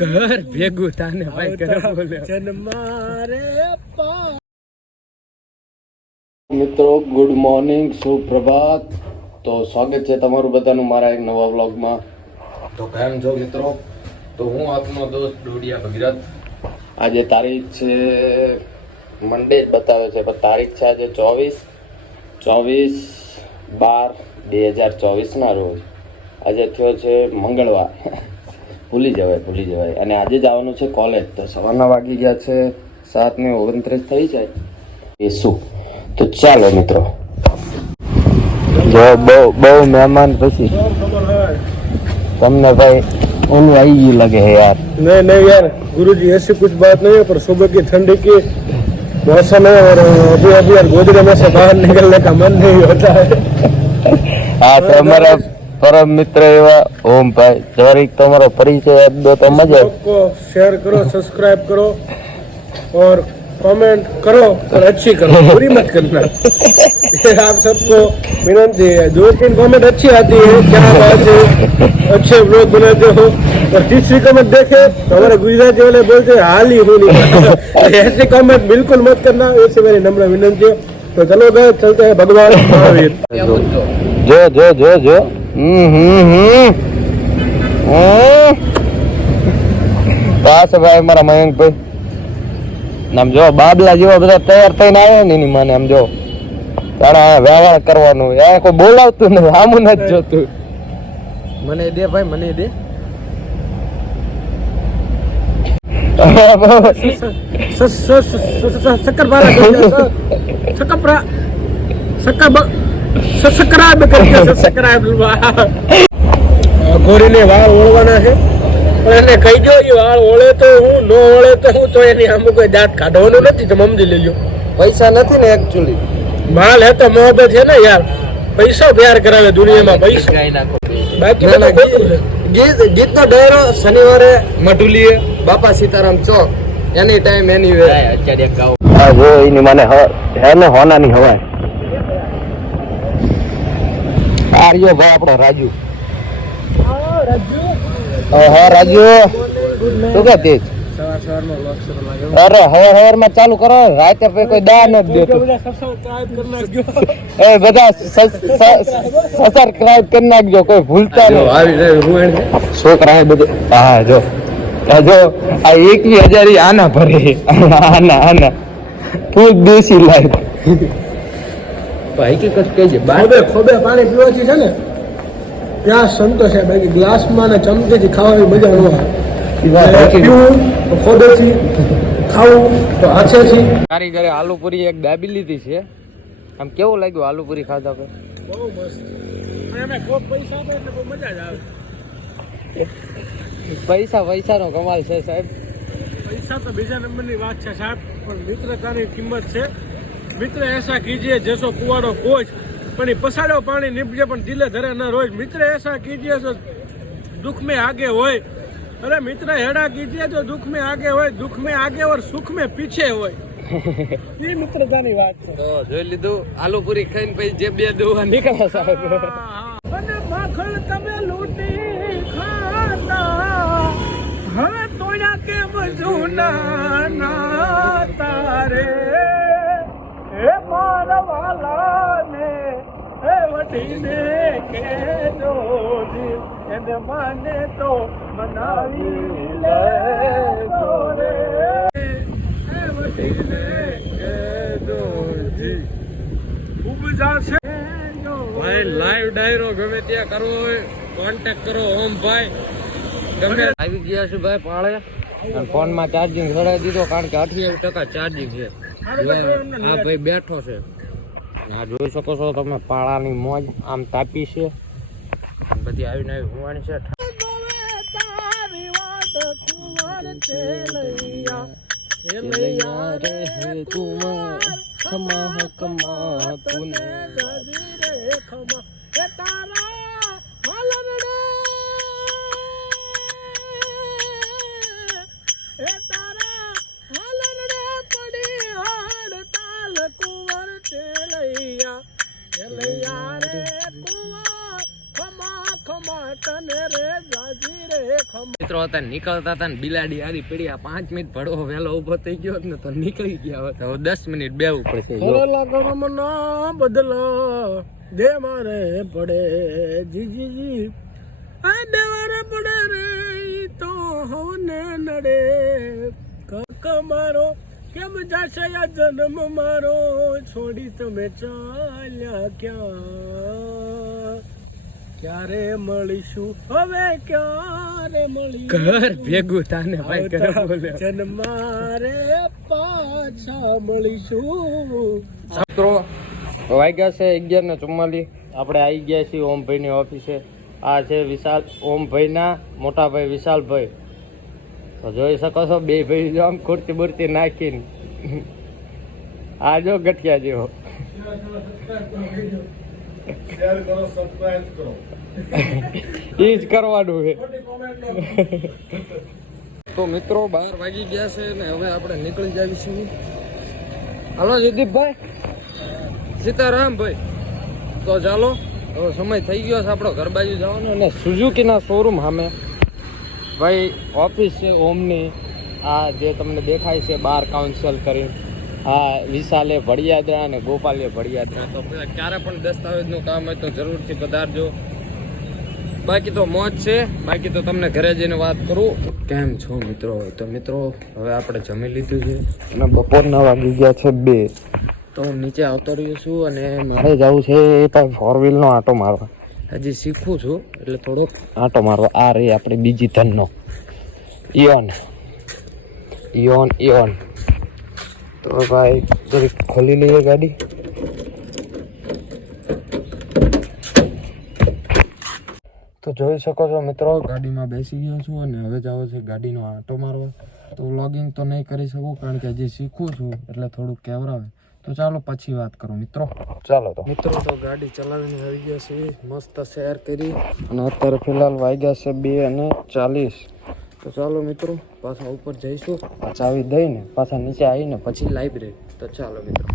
ઘર ભેગું થાને ભાઈ ઘર બોલે મિત્રો ગુડ મોર્નિંગ સુપ્રભાત. તો સ્વાગત છે તમારું બધાનું મારા એક નવા વ્લોગમાં. તો કેમ છો મિત્રો? તો હું આપનો દોસ્ત ડોડિયા ભગીરથ. આજે તારીખ છે મંડે જ બતાવે છે, પણ તારીખ છે આજે 24/12/2024 રોજ. આજે થયો છે મંગળવાર. ભૂલી જવાય. અને આજે જવાનું છે કોલેજ. તો સવારના વાગી ગયા છે 7:29 થઈ જાય એ શું. તો ચાલો મિત્રો. જો બહુ મહેમાન પછી તમને ભાઈ ऊँघ आई ही लगे है यार. नहीं यार गुरुजी ऐसी कुछ बात नहीं है, पर सुबह की ठंडी की मौसम है और अभी यार गोदरे में से बाहर निकलने का मन नहीं होता है. हाँ तो हमारा परम मित्र एवं ओम भाई जरीक तुम्हारा परिचय दो तो मजा को शेयर करो, सब्सक्राइब करो और कमेंट करो, और अच्छी करो, बुरी मत करना. ये आप सबको विनती है. 2-3 कमेंट अच्छी आती है, क्या बात है, अच्छे ब्लॉग बनाते हो. और तीसरी कमेंट देखे तो हमारे गुजराती वाले बोलते हैं हाल ही हो नहीं. ऐसे कमेंट बिल्कुल मत करना, ऐसे मेरी नम्र विनती है. तो चलो गए चलते हैं भगवान महावीर. जो पास भाई मारा मयंक भाई આમ જો બાબલા જેવા બધા તૈયાર થઈને આવ્યા ને એની મને આમ જો વ્યવહાર કરવાનું કોઈ બોલાવતું નથી, આમું નથી જોતું. મને દે ભાઈ, મને દે. ગોરીને વાળ ઓળવાના છે, પણ એને કહી દો એ વાળ ઓળે તો હું, નો ઓળે તો હું. તો એની આમ કોઈ દાંત કાઢવાનું નથી, તમે સમજી લેજો. પૈસા નથી ને એકચ્યુઅલી, માલ હે તો મોહબ્બત છે ને યાર. પૈસો પ્યાર કરાવે દુનિયામાં, પૈસા. બાકી બધું ખોટું છે. ગીતનો ડાયરો શનિવારે મઢુલીએ બાપા સીતારામ ચોક, એની ટાઈમ એની વે. અત્યારે એક ગાવ આ જો એની મને હે ને હોનાની હવાય. આ રહ્યો ભાઈ આપણો રાજુ. હા રાજુ શું કે તેજ? અરે હવાર માં ચાલુ કરો, રાતે કોઈ દા નથી દેતું. એ બધા સબસ્ક્રાઇબ કરી નાખજો, કોઈ ભૂલતા નહીં. છોકરા બધું હા જો આ 21,000 આના ભરે, આના ફૂલ દેશી લાઈફ. હકીકત કહેજે, ખોબે પાણી પીવાથી છે ને ત્યાં સંતોષ છે. બાકી ગ્લાસમાં ને ચમચેથી ખાવાની મજા ન આવે. ખોદેથી ખાવું તો હાથેથી. તારી ઘરે આલુપુરી એક દાબી લીધી છે, આમ કેવું લાગ્યું આલુપુરી ખાધા પર? બહુ મસ્ત. એમે ખૂબ પૈસા આપે એટલે બહુ મજા જ આવે. પૈસાનો કમાલ છે સાહેબ. પૈસા તો બીજા નંબરની વાત છે સાહેબ, પણ મિત્રતાની કિંમત છે. મિત્ર એસા કીજીએ જैसो કુવાડો કોચ, પણ એ પસાડો પાણી નીપજે પણ દિલે ધરે ન રોજ. મિત્ર એસા કીજીએ જો दुख में आगे होय, अरे मित्र हेड़ा कीजिए जो दुख में आगे होय, दुख में आगे और सुख में पीछे होय. ये मित्रताની વાત છે. તો જોઈ લીધું, આલુપુરી ખાઈને પછી જે બે દોવા નીકળ્યા સાહેબ. અને માખણ તમે લૂટી ખાતા, હવે તોડ્યા કે બજુના ના તારે. એ મારવાલાને એ વટીને કે જોજી, એને માને તો મનાવી લે જોરે. એ વટીને કે જોજી ઉપજા છે. ભાઈ લાઈવ ડાયરો ગમે ત્યાં કરવો હોય કોન્ટેક્ટ કરો ઓમ ભાઈ. ગમે આવી ગયા છે ભાઈ પાળે, ફોન માં ચાર્જિંગ ચડાવી દીધો, કારણ કે 28% ચાર્જિંગ છે. હા ભાઈ બેઠો છે. આ જોઈ શકો છો તમે પાળાની મોજ આમ તાપી છે બધી આવીને હોવાની છે. ખમા ખમા તને રે જાજી રે ખમા. મિત્રો હતા નીકળતા હતા ને બિલાડી હારી પડી, આ 5 મિનિટ ભડવો વહેલો ઉભો થઈ ગયો ને તો નીકળી ગયા હોત. હવે 10 મિનિટ બેવું પડશે. ના બદલા દે મારે પડે જી આ દેવારે પડે રે ઈ તો હોને નડે કાકા મારો કેમ જાશે આ જન્મ મારો છોડી તમે ચાલ્યા ક્યાં ક્યારે મળીશું હવે ક્યારે મળીશું ઘર ભેગું થાને ભાઈ ઘર બોલ્યો જન્મારે પાછા મળીશું. મિત્રો વાગ્યા છે 11:44. આપણે આવી ગયા છીએ ઓમભાઈની ઓફિસે. આ છે વિશાલ ઓમભાઈના મોટા ભાઈ વિશાલભાઈ. તો જોઈ શકો છો બે ભાઈ જો આમ કુર્તી બુર્તી નાખીને આ જો ગઠિયા જેવો. શેર કરો સબસ્ક્રાઇબ કરો એ જ કરવાનું છે. તો મિત્રો 12 વાગી ગયા છે ને હવે આપણે નીકળી જાવીશું. હાલો જયદીપભાઈ, સીતારામભાઈ. તો ચાલો હવે સમય થઈ ગયો છે આપણો ઘર બાજુ જવાનો. અને સુઝુકીના શોરૂમ સામે ભાઈ ઓફિસ છે ઓમની. આ જે તમને દેખાય છે બાર કાઉન્સિલ કરીને, આ વિશાલે ભડિયાદરા અને ગોપાલે ભડિયાદરા. તો ક્યારે પણ દસ્તાવેજનું કામ હોય તો જરૂરથી પધારજો. બાકી તો મોજ છે. બાકી તો તમને ઘરે જઈને વાત કરું. કેમ છો મિત્રો? તો મિત્રો હવે આપણે જમી લીધું છે અને બપોરના વાગી ગયા છે 2. તો હું નીચે આવતો રહ્યો છું અને મારે જવું છે ભાઈ 4 વ્હીલનો આંટો મારવા. હજી શીખું છું એટલે થોડોક આંટો મારવા. આ રહી આપણે બીજી ધનનો ઇયોન. તો ભાઈ જરીક ખોલી લઈએ ગાડી. તો જોઈ શકો છો મિત્રો ગાડીમાં બેસી ગયો છું અને હવે જાવ છે ગાડીનો આંટો મારવા. તો વ્લોગિંગ તો નહીં કરી શકું કારણ કે હજી શીખું છું એટલે થોડુંક કેવરાવે. તો ચાલો પછી વાત કરું મિત્રો. ચાલો તો મિત્રો તો ગાડી ચલાવીને આવી ગયા છે, મસ્ત શેર કરી અને અત્યારે ફિલહાલ વાગ્યા છે 2:40. તો ચાલો મિત્રો પાછા ઉપર જઈશું, ચાવી દઈને પાછા નીચે આવીને પછી લાઇબ્રેરી. તો ચાલો મિત્રો.